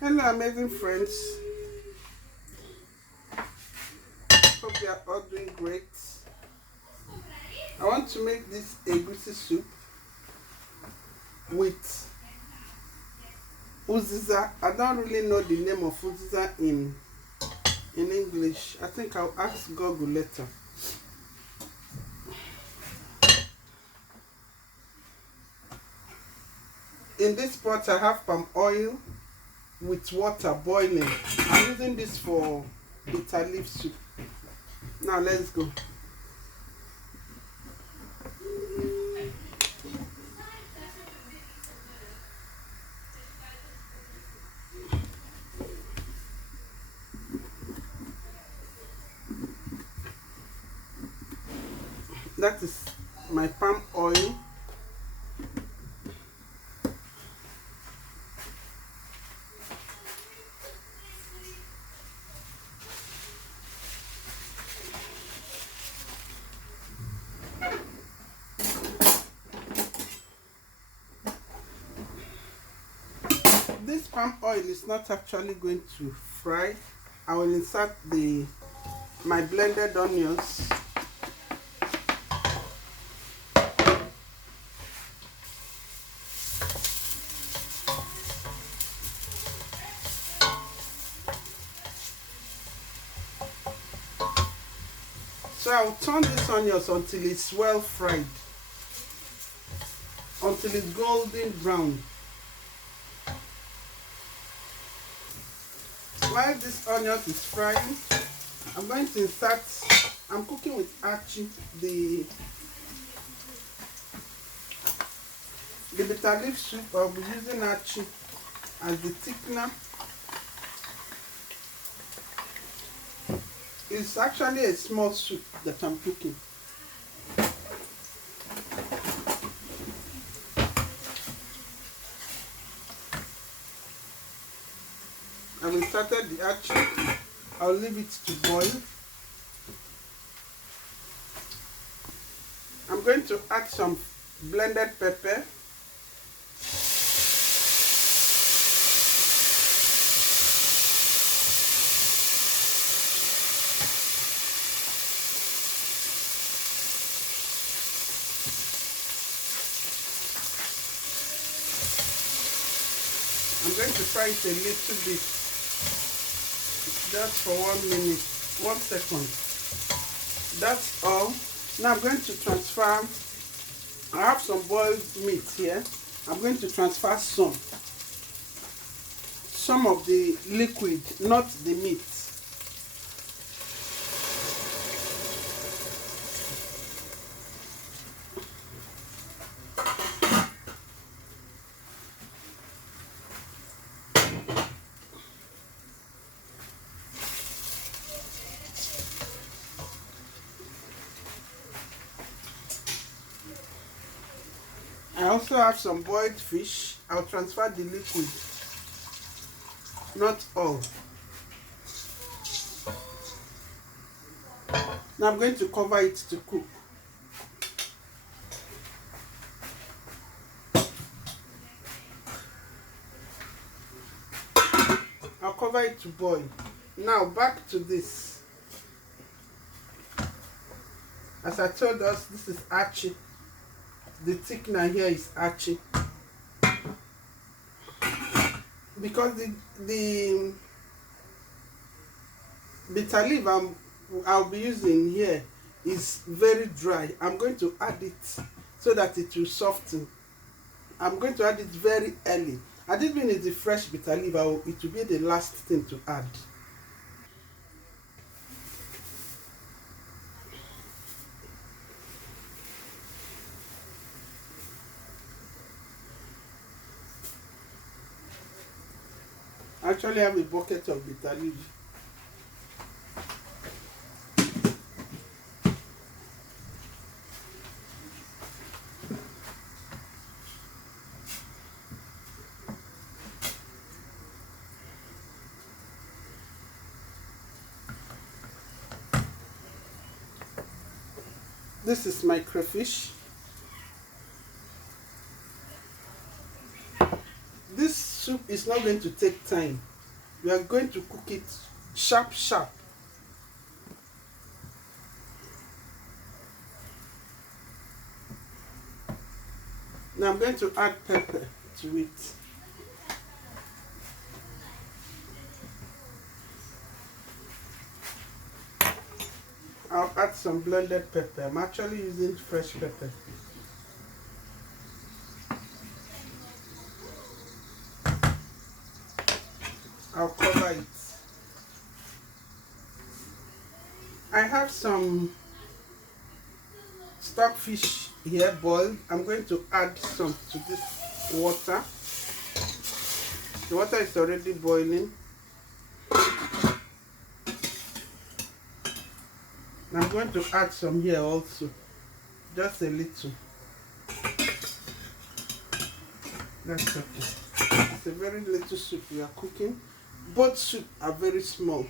Hello, amazing friends. Hope you are all doing great. I want to make this egusi soup with uziza. I don't really know the name of uziza in English. I think I'll ask Google later. In this pot, I have palm oil with water boiling. I'm using this for bitter leaf soup. Now let's go. That is my palm oil. This palm oil is not actually going to fry. I will insert my blended onions. So I'll turn these onions until it's well fried, until it's golden brown. While this onion is frying, I'm going to insert, I'm cooking with achi, the bitter leaf soup. I'll be using achi as the thickener. It's actually a small soup that I'm cooking. I've inserted the achi. I'll leave it to boil. I'm going to add some blended pepper. I'm going to fry it a little bit, just for 1 minute, 1 second. That's all. Now I'm going to transfer, I have some boiled meat here. I'm going to transfer some of the liquid, not the meat. I also have some boiled fish. I'll transfer the liquid, not all. Now I'm going to cover it to cook. I'll cover it to boil. Now back to this. As I told us, this is achi. The thickener here is achi. Because the bitter leaf I'll be using here is very dry. I'm going to add it so that it will soften. I'm going to add it very early. I didn't mean it's the fresh bitter leaf. It will be the last thing to add. I actually have a bucket of bitter leaf. This is my crayfish. This soup is not going to take time. We are going to cook it sharp. Now I'm going to add pepper to it. I'll add some blended pepper. I'm actually using fresh pepper. I'll cover it. I have some stockfish here boiled. I'm going to add some to this water. The water is already boiling. I'm going to add some here also, just a little. That's okay. It's a very little soup we are cooking. Both soup are very small.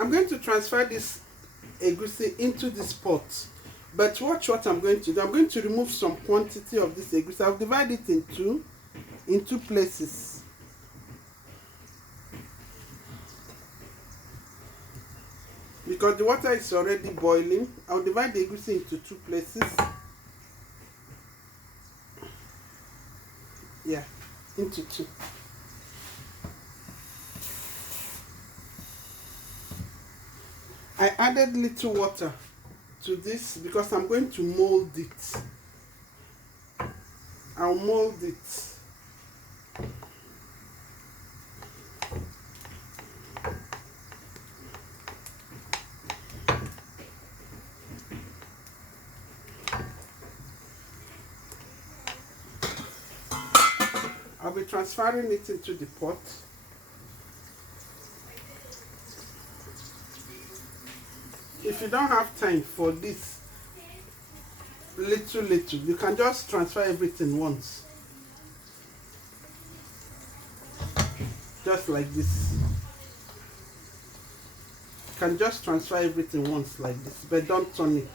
I'm going to transfer this egusi into this pot. But watch what I'm going to do. I'm going to remove some quantity of this egusi. I'll divide it in two places. Because the water is already boiling, I'll divide the egusi into 2 places. Yeah, into 2. I added little water to this because I'm going to mold it. I'll mold it. I'll be transferring it into the pot. If you don't have time for this little, you can just transfer everything once. Just like this. You can just transfer everything once like this, but don't turn it.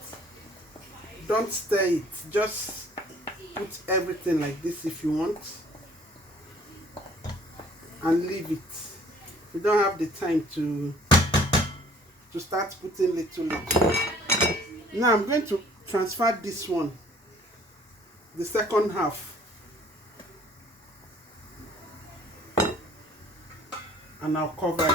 Don't stir it. Just put everything like this if you want. And leave it. If you don't have the time to start putting little. Now I'm going to transfer this one, the second half, and I'll cover it.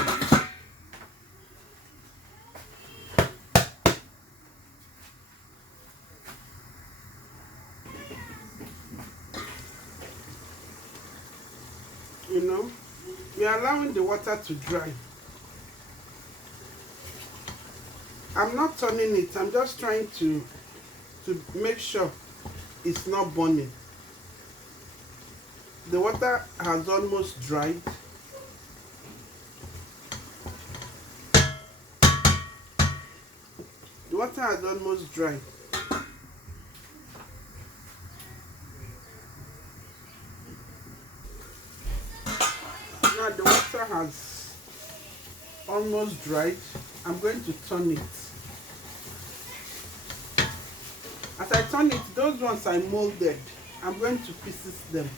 You know, we are allowing the water to dry. I'm not turning it, I'm just trying to make sure it's not burning. The water has almost dried. The water has almost dried. Now the water has almost dried. I'm going to turn it. As I turn it, those ones I molded, I'm going to pieces them.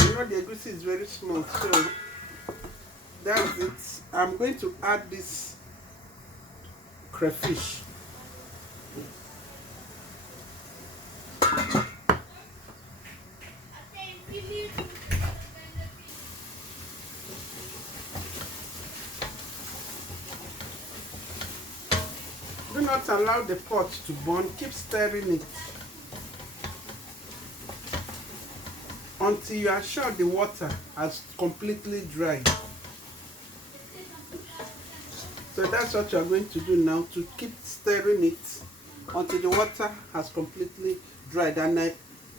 You know the egusi is very small, so that's it. I'm going to add this crayfish. Do not allow the pot to burn. Keep stirring it until you are sure the water has completely dried. So that's what you are going to do now, to keep stirring it until the water has completely dried. And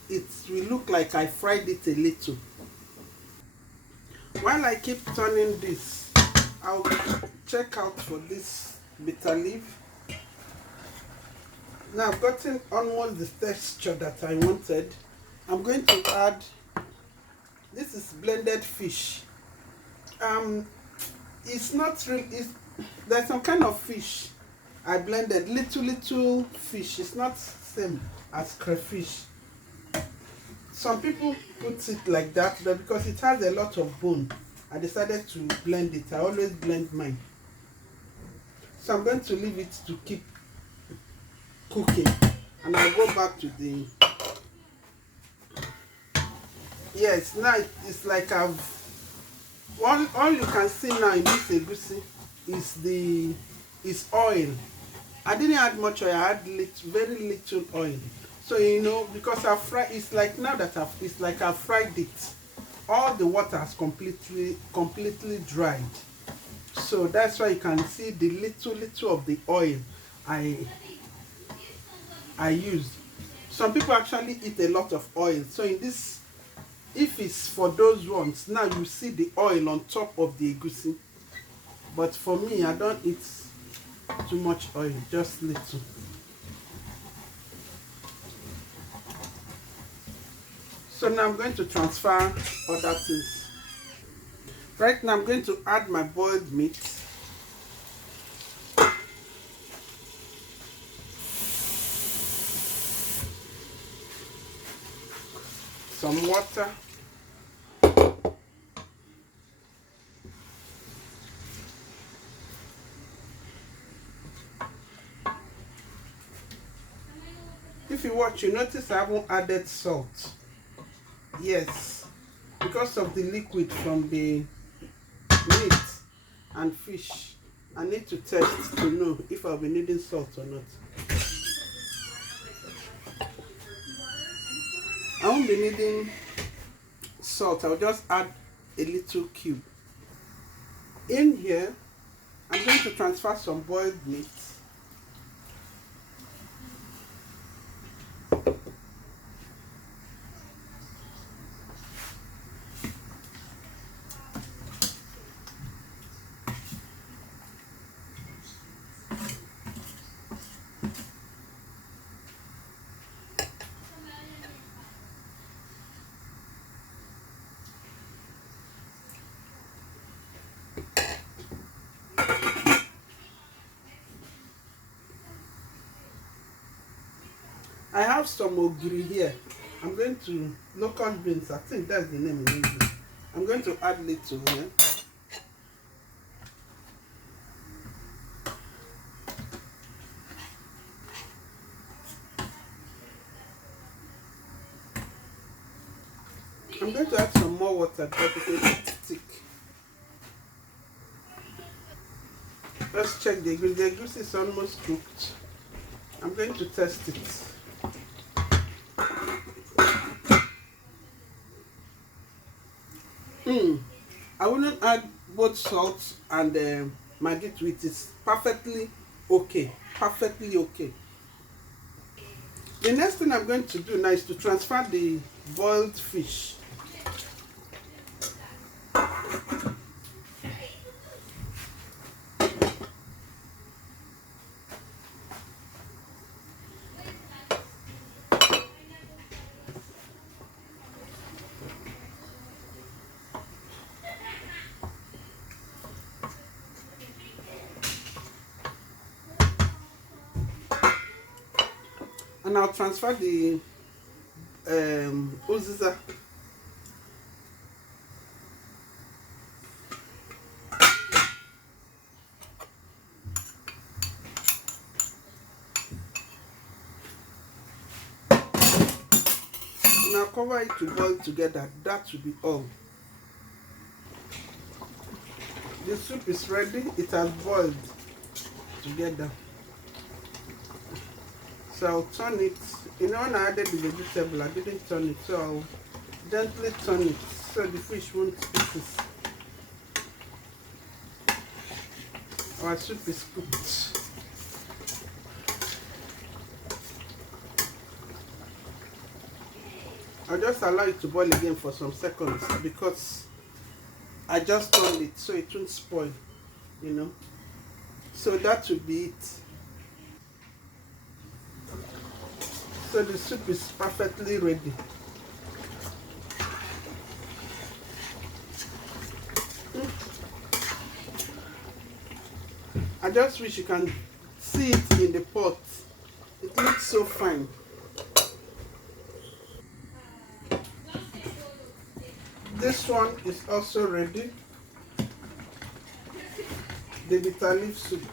it will look like I fried it a little. While I keep turning this, I'll check out for this bitter leaf. Now I've gotten almost the texture that I wanted. I'm going to add, this is blended fish. It's not really, there's some kind of fish I blended, little fish. It's not same as crayfish. Some people put it like that, but because it has a lot of bone, I decided to blend it. I always blend mine. So I'm going to leave it to keep cooking, and I'll go back to the, yes, now it's like I've, all you can see now in this egusi is oil. I didn't add much oil, I had very little oil. So you know, because I've fried, it's like now that it's like I've fried it, all the water has completely dried. So that's why you can see the little of the oil I used. Some people actually eat a lot of oil. So in this, if it's for those ones, now you see the oil on top of the egusi. But for me, I don't eat too much oil, just little. So now I'm going to transfer other things. Right now I'm going to add my boiled meat. Some water. If you watch, you notice I haven't added salt. Yes, because of the liquid from the meat and fish. I need to test to know if I'll be needing salt or not. I won't be needing salt. I'll just add a little cube. In here, I'm going to transfer some boiled meat. I have some ogiri here. I'm going to, local beans, I think that's the name in English. I'm going to add little here. I'm going to add some more water because it's thick. Let's check the egusi. The egusi is almost cooked. I'm going to test it. I wouldn't add both salt and Maggi to it. It's perfectly okay. Perfectly okay. The next thing I'm going to do now is to transfer the boiled fish. And I'll transfer the uziza. And I'll cover it to boil together. That will be all. The soup is ready. It has boiled together. So I'll turn it. You know, when I added the vegetable, I didn't turn it, so I'll gently turn it so the fish won't pieces. Our soup is cooked. I'll just allow it to boil again for some seconds because I just turned it so it won't spoil, you know. So that will be it. So the soup is perfectly ready. I just wish you can see it in the pot. It looks so fine. This one is also ready. The bitter leaf soup.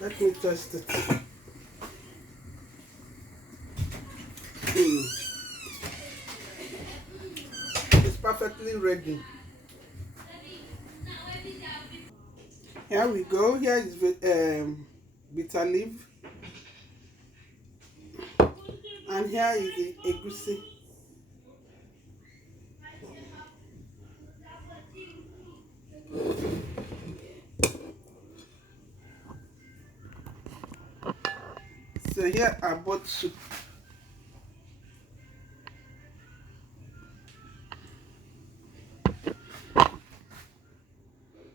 Let me test it. It's perfectly ready. Here we go. Here is bitter leaf. And here is the egusi. So here are both soup.